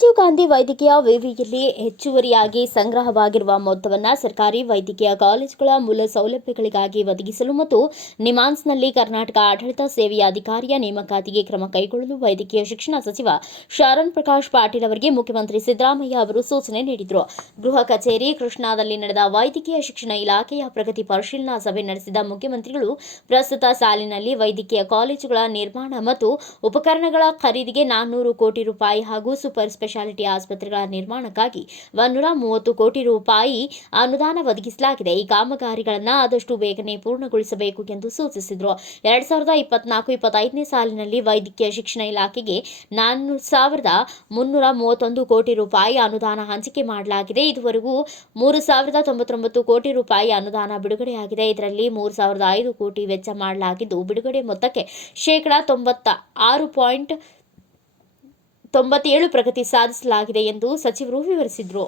ರಾಜೀವ್ ಗಾಂಧಿ ವೈದ್ಯಕೀಯ ವಿವಿಯಲ್ಲಿ ಹೆಚ್ಚುವರಿಯಾಗಿ ಸಂಗ್ರಹವಾಗಿರುವ ಮೊತ್ತವನ್ನು ಸರ್ಕಾರಿ ವೈದ್ಯಕೀಯ ಕಾಲೇಜುಗಳ ಮೂಲ ಸೌಲಭ್ಯಗಳಿಗಾಗಿ ಒದಗಿಸಲು ಮತ್ತು ನಿಮಾನ್ಸ್ನಲ್ಲಿ ಕರ್ನಾಟಕ ಆಡಳಿತ ಸೇವೆಯ ಅಧಿಕಾರಿಯ ನೇಮಕಾತಿಗೆ ಕ್ರಮ ಕೈಗೊಳ್ಳಲು ವೈದ್ಯಕೀಯ ಶಿಕ್ಷಣ ಸಚಿವ ಶರಣ್ ಪ್ರಕಾಶ್ ಪಾಟೀಲ್ ಅವರಿಗೆ ಮುಖ್ಯಮಂತ್ರಿ ಸಿದ್ದರಾಮಯ್ಯ ಅವರು ಸೂಚನೆ ನೀಡಿದರು. ಗೃಹ ಕಚೇರಿ ಕೃಷ್ಣಾದಲ್ಲಿ ನಡೆದ ವೈದ್ಯಕೀಯ ಶಿಕ್ಷಣ ಇಲಾಖೆಯ ಪ್ರಗತಿ ಪರಿಶೀಲನಾ ಸಭೆ ನಡೆಸಿದ ಮುಖ್ಯಮಂತ್ರಿಗಳು ಪ್ರಸ್ತುತ ಸಾಲಿನಲ್ಲಿ ವೈದ್ಯಕೀಯ ಕಾಲೇಜುಗಳ ನಿರ್ಮಾಣ ಮತ್ತು ಉಪಕರಣಗಳ ಖರೀದಿಗೆ 400 ಕೋಟಿ ರೂಪಾಯಿ ಹಾಗೂ ಸೂಪರ್ ಸ್ಪೆಷಾಲಿಟಿ ಆಸ್ಪತ್ರೆಗಳ ನಿರ್ಮಾಣಕ್ಕಾಗಿ 130 ಕೋಟಿ ರೂಪಾಯಿ ಅನುದಾನ ಒದಗಿಸಲಾಗಿದೆ. ಈ ಕಾಮಗಾರಿಗಳನ್ನು ಆದಷ್ಟು ಬೇಗನೆ ಪೂರ್ಣಗೊಳಿಸಬೇಕು ಎಂದು ಸೂಚಿಸಿದರು. 2024-25ನೇ ಸಾಲಿನಲ್ಲಿ ವೈದ್ಯಕೀಯ ಶಿಕ್ಷಣ ಇಲಾಖೆಗೆ 4,331 ಕೋಟಿ ರೂಪಾಯಿ ಅನುದಾನ ಹಂಚಿಕೆ ಮಾಡಲಾಗಿದೆ. ಇದುವರೆಗೂ 3,099 ಕೋಟಿ ರೂಪಾಯಿ ಅನುದಾನ ಬಿಡುಗಡೆಯಾಗಿದೆ. ಇದರಲ್ಲಿ 3,005 ಕೋಟಿ ವೆಚ್ಚ ಮಾಡಲಾಗಿದ್ದು, ಬಿಡುಗಡೆ ಮೊತ್ತಕ್ಕೆ ಶೇಕಡಾ 96.97% ಪ್ರಗತಿ ಸಾಧಿಸಲಾಗಿದೆ ಎಂದು ಸಚಿವರು ವಿವರಿಸಿದರು.